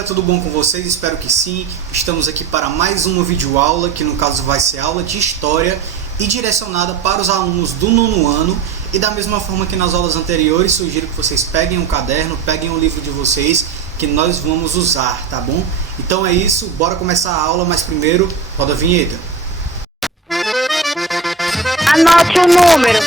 galera, tudo bom com vocês? Espero que sim. Estamos aqui para mais uma videoaula, que no caso vai ser aula de História e direcionada para os alunos do nono ano. E da mesma forma que nas aulas anteriores, sugiro que vocês peguem um caderno, peguem o livro de vocês, que nós vamos usar, tá bom? Então é isso, bora começar a aula, mas primeiro, roda a vinheta. Anote o número.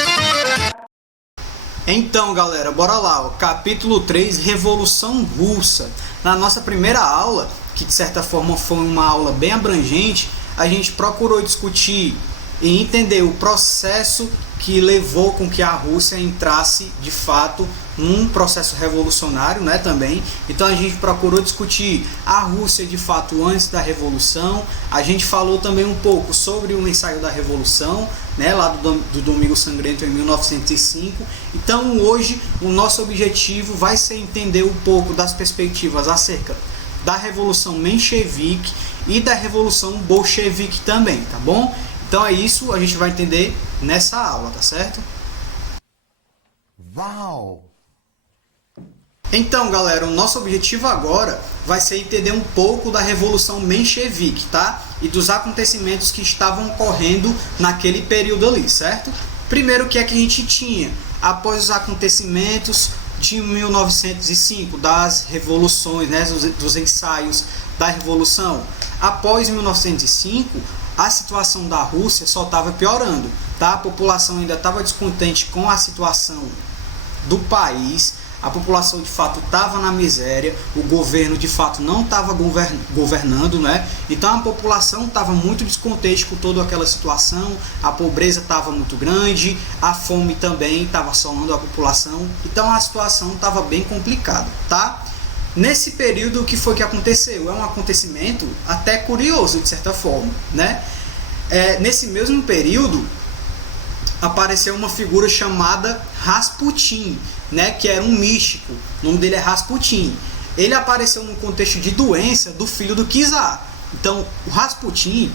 Então, galera, bora lá, ó. Capítulo 3, Revolução Russa. Na nossa primeira aula, que de certa forma foi uma aula bem abrangente, a gente procurou discutir e entender o processo que levou com que a Rússia entrasse, de fato, num processo revolucionário, né, também. Então a gente procurou discutir a Rússia, de fato, antes da Revolução. A gente falou também um pouco sobre o ensaio da Revolução, né, lá do Domingo Sangrento em 1905. Então hoje o nosso objetivo vai ser entender um pouco das perspectivas acerca da Revolução Menchevique e da Revolução Bolchevique também, tá bom? Então é isso, a gente vai entender nessa aula, tá certo? Uau! Então, galera, o nosso objetivo agora vai ser entender um pouco da Revolução Menchevique, tá? E dos acontecimentos que estavam ocorrendo naquele período ali, certo? Primeiro, o que é que a gente tinha? Após os acontecimentos de 1905, das revoluções, né, dos ensaios da Revolução, após 1905, a situação da Rússia só estava piorando, tá? A população ainda estava descontente com a situação do país, a população de fato estava na miséria, o governo de fato não estava governando, né? Então a população estava muito descontente com toda aquela situação, a pobreza estava muito grande, a fome também estava assolando a população, então a situação estava bem complicada, tá? Nesse período, o que foi que aconteceu? É um acontecimento até curioso, de certa forma, né? Nesse mesmo período, apareceu uma figura chamada Rasputin, né? Que era um místico. O nome dele é Rasputin. Ele apareceu no contexto de doença do filho do czar. Então, o Rasputin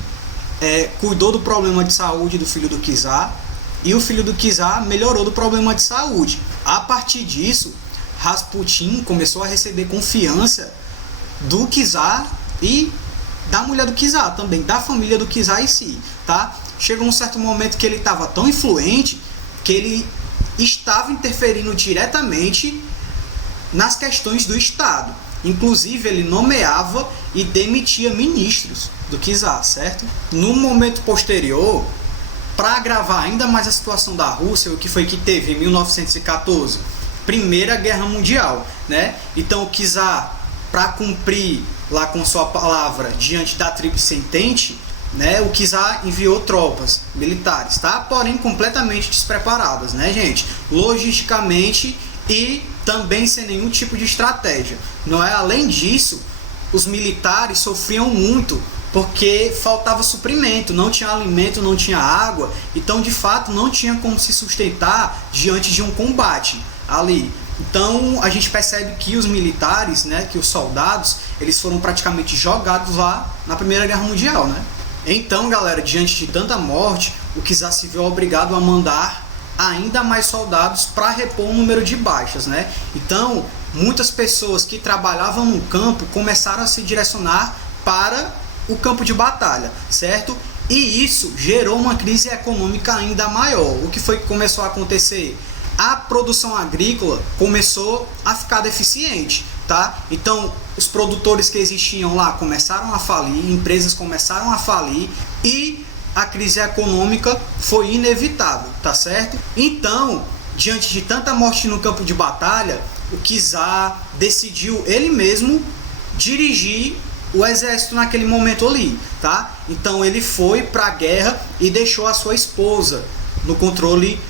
cuidou do problema de saúde do filho do czar, e o filho do czar melhorou do problema de saúde. A partir disso, Rasputin começou a receber confiança do czar e da mulher do czar também, da família do czar em si, tá? Chegou um certo momento que ele estava tão influente que ele estava interferindo diretamente nas questões do Estado. Inclusive, ele nomeava e demitia ministros do czar, certo? No momento posterior, para agravar ainda mais a situação da Rússia, o que foi que teve em 1914? Primeira Guerra Mundial, né? Então o czar, para cumprir lá com sua palavra diante da Tríplice Entente, né, o czar enviou tropas militares, tá? Porém completamente despreparadas, né, gente? Logisticamente e também sem nenhum tipo de estratégia, não é? Além disso, os militares sofriam muito porque faltava suprimento, não tinha alimento, não tinha água, então de fato não tinha como se sustentar diante de um combate ali. Então a gente percebe que os militares, né, que os soldados, eles foram praticamente jogados lá na Primeira Guerra Mundial, né? Então, galera, diante de tanta morte, o czar se viu obrigado a mandar ainda mais soldados para repor o número de baixas, né? Então, muitas pessoas que trabalhavam no campo começaram a se direcionar para o campo de batalha, certo? E isso gerou uma crise econômica ainda maior. O que foi que começou a acontecer? A produção agrícola começou a ficar deficiente, tá? Então, os produtores que existiam lá começaram a falir, empresas começaram a falir e a crise econômica foi inevitável, tá certo? Então, diante de tanta morte no campo de batalha, o czar decidiu ele mesmo dirigir o exército naquele momento ali, tá? Então, ele foi para a guerra e deixou a sua esposa no controle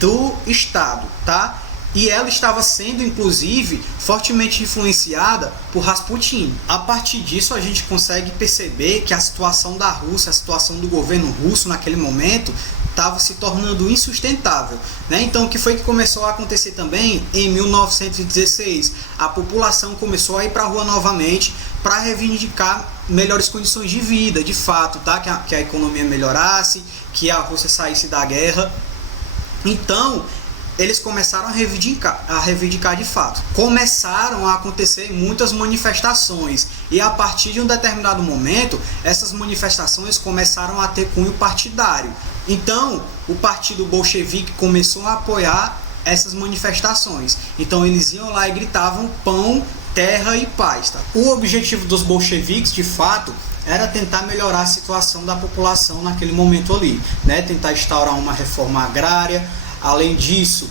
do Estado, tá? E ela estava sendo, inclusive, fortemente influenciada por Rasputin. A partir disso, a gente consegue perceber que a situação da Rússia, a situação do governo russo naquele momento, estava se tornando insustentável, né? Então, o que foi que começou a acontecer também em 1916? A população começou a ir para a rua novamente para reivindicar melhores condições de vida, de fato, tá? Que a economia melhorasse, que a Rússia saísse da guerra. Então, eles começaram a reivindicar de fato. Começaram a acontecer muitas manifestações e a partir de um determinado momento, essas manifestações começaram a ter cunho partidário. Então, o partido bolchevique começou a apoiar essas manifestações. Então, eles iam lá e gritavam pão, terra e paz. Tá? O objetivo dos bolcheviques, de fato, era tentar melhorar a situação da população naquele momento ali, né? Tentar instaurar uma reforma agrária. Além disso,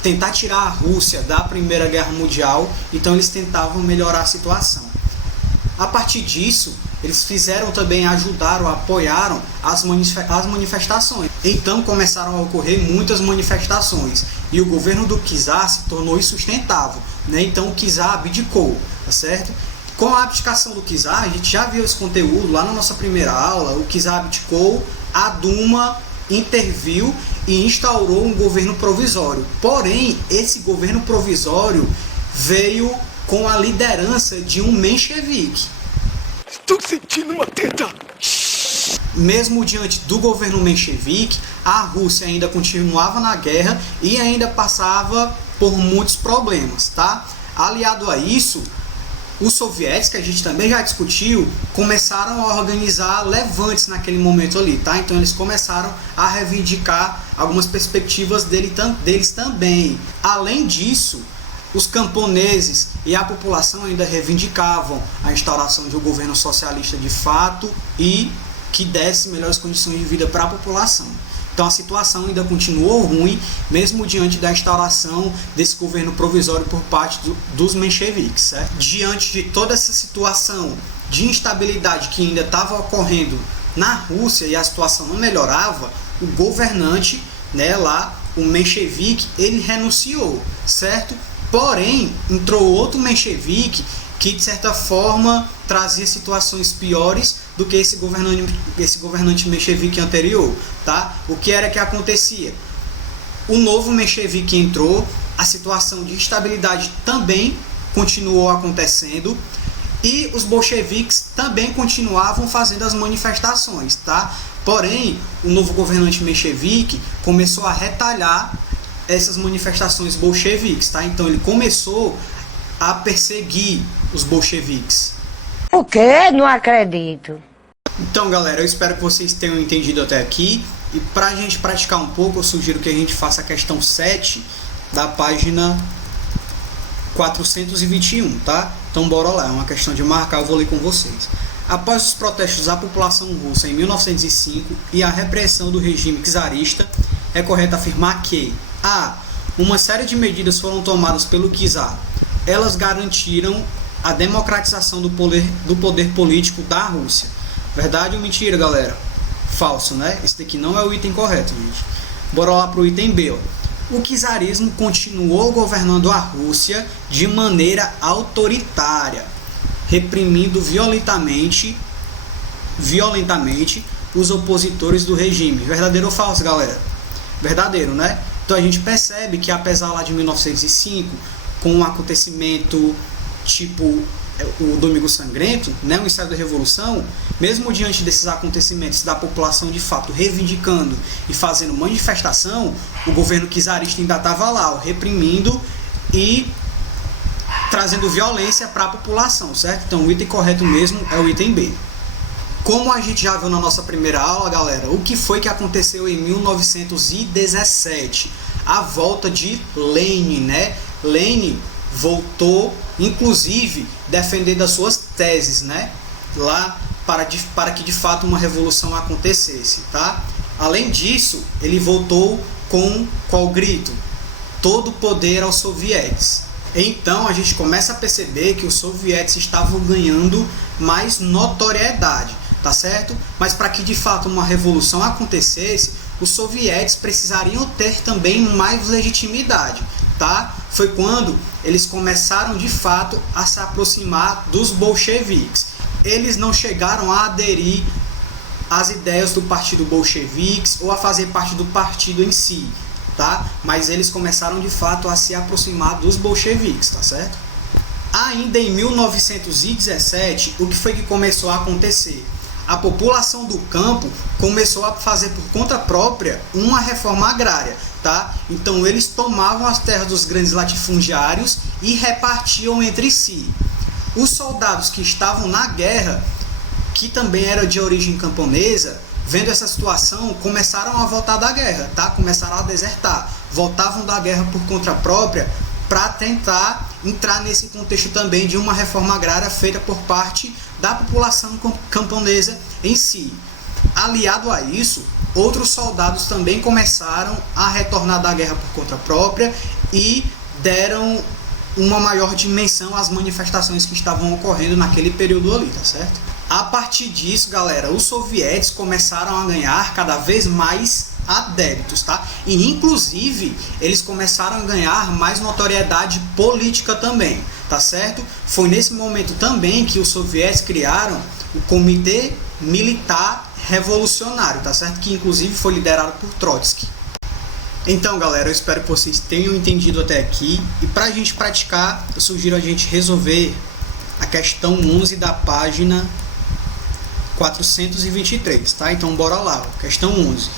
tentar tirar a Rússia da Primeira Guerra Mundial. Então eles tentavam melhorar a situação. A partir disso, eles fizeram também, ajudaram, apoiaram as manifestações. Então começaram a ocorrer muitas manifestações. E o governo do czar se tornou insustentável, né? Então o czar abdicou, tá certo? Com a abdicação do czar, a gente já viu esse conteúdo lá na nossa primeira aula. O czar abdicou, a Duma interviu e instaurou um governo provisório. Porém, esse governo provisório veio com a liderança de um menchevique. Estou sentindo uma teta! Mesmo diante do governo menchevique, a Rússia ainda continuava na guerra e ainda passava por muitos problemas, tá? Aliado a isso, os soviéticos, que a gente também já discutiu, começaram a organizar levantes naquele momento ali, tá? Então eles começaram a reivindicar algumas perspectivas deles também. Além disso, os camponeses e a população ainda reivindicavam a instauração de um governo socialista de fato e que desse melhores condições de vida para a população. Então a situação ainda continuou ruim, mesmo diante da instauração desse governo provisório por parte dos mencheviques, certo? Diante de toda essa situação de instabilidade que ainda estava ocorrendo na Rússia e a situação não melhorava, o governante, né, lá, o menchevique, ele renunciou, certo? Porém, entrou outro menchevique que de certa forma trazia situações piores do que esse governante menchevique anterior, tá? O que era que acontecia? O novo menchevique entrou, a situação de instabilidade também continuou acontecendo e os bolcheviques também continuavam fazendo as manifestações, tá? Porém, o novo governante menchevique começou a retalhar essas manifestações bolcheviques, tá? Então ele começou a perseguir os bolcheviques. O quê? Não acredito. Então, galera, eu espero que vocês tenham entendido até aqui. E para a gente praticar um pouco, eu sugiro que a gente faça a questão 7 da página 421, tá? Então, bora lá. É uma questão de marcar, eu vou ler com vocês. Após os protestos da população russa em 1905 e a repressão do regime czarista, é correto afirmar que a. Uma série de medidas foram tomadas pelo czar. Elas garantiram a democratização do poder político da Rússia. Verdade ou mentira, galera? Falso, né? Esse daqui não é o item correto, gente. Bora lá pro item B, ó. O czarismo continuou governando a Rússia de maneira autoritária, reprimindo violentamente os opositores do regime. Verdadeiro ou falso, galera? Verdadeiro, né? Então a gente percebe que apesar lá de 1905, com um acontecimento tipo o Domingo Sangrento, né, o início da Revolução, mesmo diante desses acontecimentos da população de fato reivindicando e fazendo manifestação, o governo czarista ainda estava lá, ó, reprimindo e trazendo violência para a população, certo? Então o item correto mesmo é o item B. Como a gente já viu na nossa primeira aula, galera, o que foi que aconteceu em 1917? A volta de Lenin, né? Lenin voltou, inclusive, defendendo as suas teses, né? Lá para que de fato uma revolução acontecesse, tá? Além disso, ele voltou com qual grito? Todo o poder aos soviéticos. Então a gente começa a perceber que os soviéticos estavam ganhando mais notoriedade, tá certo? Mas para que de fato uma revolução acontecesse, os soviéticos precisariam ter também mais legitimidade, tá? Foi quando eles começaram de fato a se aproximar dos bolcheviques. Eles não chegaram a aderir às ideias do partido bolcheviques ou a fazer parte do partido em si, tá? Mas eles começaram de fato a se aproximar dos bolcheviques, tá certo? Ainda em 1917, o que foi que começou a acontecer? a população do campo começou a fazer por conta própria uma reforma agrária, tá? Então eles tomavam as terras dos grandes latifundiários e repartiam entre si. Os soldados que estavam na guerra, que também era de origem camponesa, vendo essa situação, começaram a voltar da guerra, tá? Começaram a desertar, voltavam da guerra por conta própria para tentar entrar nesse contexto também de uma reforma agrária feita por parte da população camponesa em si. Aliado a isso, outros soldados também começaram a retornar da guerra por conta própria e deram uma maior dimensão às manifestações que estavam ocorrendo naquele período ali, tá certo? A partir disso, galera, os soviéticos começaram a ganhar cada vez mais adeptos, tá? E inclusive eles começaram a ganhar mais notoriedade política também, tá certo? Foi nesse momento também que os soviéticos criaram o Comitê Militar Revolucionário, tá certo? Que inclusive foi liderado por Trotsky. Então, galera, eu espero que vocês tenham entendido até aqui. E para a gente praticar, eu sugiro a gente resolver a questão 11 da página 423, tá? Então, bora lá. Questão 11.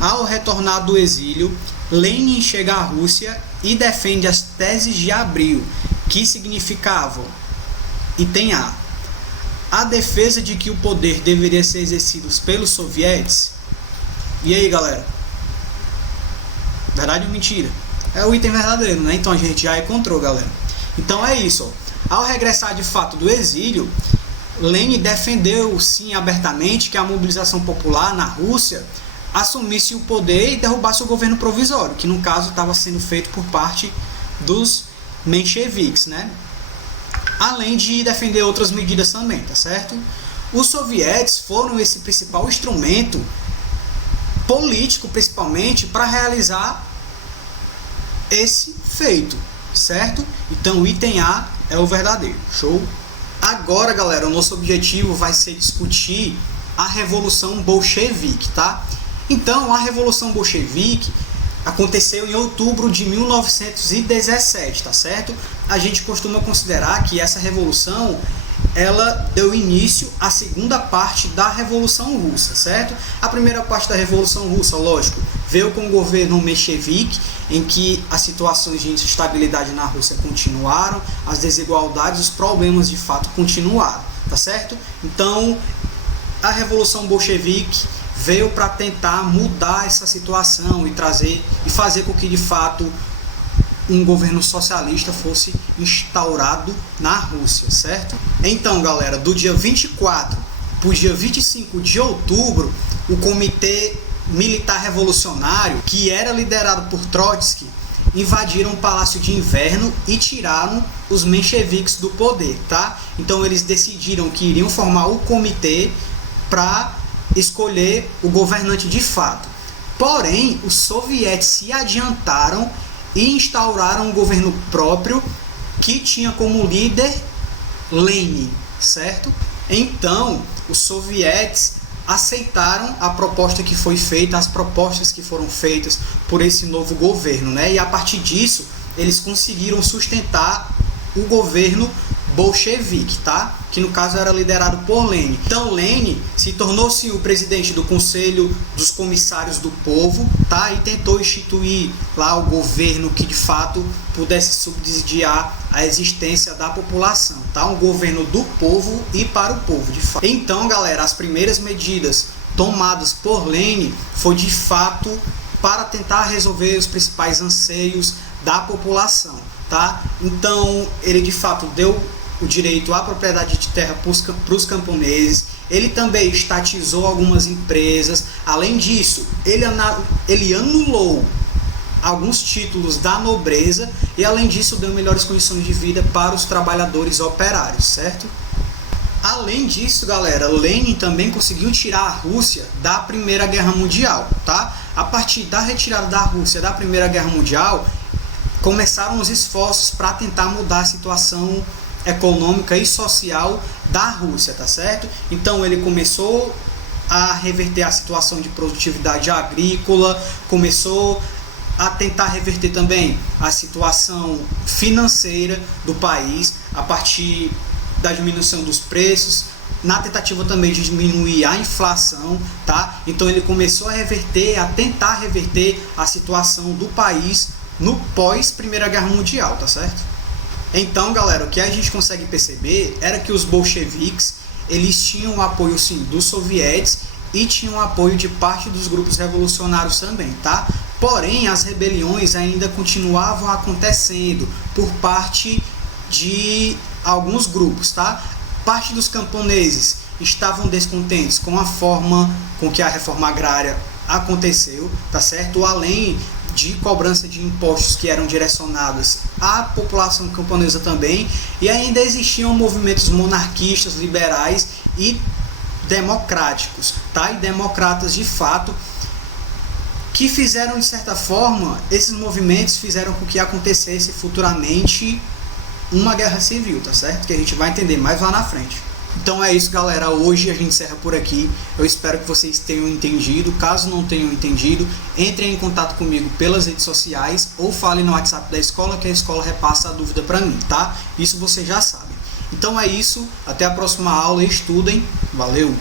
Ao retornar do exílio, Lenin chega à Rússia e defende as teses de Abril, que significavam, item A, a defesa de que o poder deveria ser exercido pelos soviéticos. E aí, galera? Verdade ou mentira? É o item verdadeiro, né? Então a gente já encontrou, galera. Então é isso, ó. Ao regressar de fato do exílio, Lenin defendeu, sim, abertamente que a mobilização popular na Rússia assumisse o poder e derrubasse o governo provisório, que no caso estava sendo feito por parte dos mencheviques, né? Além de defender outras medidas também, tá certo? Os soviéticos foram esse principal instrumento político, principalmente, para realizar esse feito, certo? Então o item A é o verdadeiro, show? Agora, galera, o nosso objetivo vai ser discutir a Revolução Bolchevique, tá? Então, a Revolução Bolchevique aconteceu em outubro de 1917, tá certo? A gente costuma considerar que essa revolução, ela deu início à segunda parte da Revolução Russa, certo? A primeira parte da Revolução Russa, lógico, veio com o governo menchevique, em que as situações de instabilidade na Rússia continuaram, as desigualdades, os problemas de fato continuaram, tá certo? Então, a Revolução Bolchevique veio para tentar mudar essa situação e trazer e fazer com que de fato um governo socialista fosse instaurado na Rússia, certo? Então, galera, do dia 24 para o dia 25 de outubro, o Comitê Militar Revolucionário, que era liderado por Trotsky, invadiram o Palácio de Inverno e tiraram os mencheviques do poder, tá? Então eles decidiram que iriam formar o comitê para escolher o governante de fato. Porém, os soviéticos se adiantaram e instauraram um governo próprio que tinha como líder Lenin, certo? Então, os soviéticos aceitaram a proposta que foi feita, as propostas que foram feitas por esse novo governo, né? E a partir disso, eles conseguiram sustentar o governo bolchevique, tá? Que no caso era liderado por Lenin. Então Lenin se tornou-se o presidente do Conselho dos Comissários do Povo, tá? E tentou instituir lá o governo que de fato pudesse subsidiar a existência da população, tá? Um governo do povo e para o povo, de fato. Então, galera, as primeiras medidas tomadas por Lenin foi de fato para tentar resolver os principais anseios da população, tá? Então, ele de fato deu o direito à propriedade de terra para os camponeses. Ele também estatizou algumas empresas. Além disso, ele anulou alguns títulos da nobreza e, além disso, deu melhores condições de vida para os trabalhadores operários, certo? Além disso, galera, Lenin também conseguiu tirar a Rússia da Primeira Guerra Mundial, tá? A partir da retirada da Rússia da Primeira Guerra Mundial, começaram os esforços para tentar mudar a situação econômica e social da Rússia, tá certo? Então ele começou a reverter a situação de produtividade agrícola, começou a tentar reverter também a situação financeira do país a partir da diminuição dos preços na tentativa também de diminuir a inflação, tá? Então ele começou a tentar reverter a situação do país no pós Primeira Guerra Mundial, tá certo? Então, galera, o que a gente consegue perceber era que os bolcheviques, eles tinham o apoio, sim, dos sovietes e tinham o apoio de parte dos grupos revolucionários também, tá? Porém, as rebeliões ainda continuavam acontecendo por parte de alguns grupos, tá? Parte dos camponeses estavam descontentes com a forma com que a reforma agrária aconteceu, tá certo? Além de cobrança de impostos que eram direcionados à população camponesa também, e ainda existiam movimentos monarquistas, liberais e democráticos, tá? E democratas de fato, que fizeram, de certa forma, esses movimentos fizeram com que acontecesse futuramente uma guerra civil, tá certo? Que a gente vai entender mais lá na frente. Então é isso, galera, hoje a gente encerra por aqui. Eu espero que vocês tenham entendido. Caso não tenham entendido, entrem em contato comigo pelas redes sociais ou falem no WhatsApp da escola, que a escola repassa a dúvida para mim, tá? Isso vocês já sabem. Então é isso, até a próxima aula e estudem. Valeu!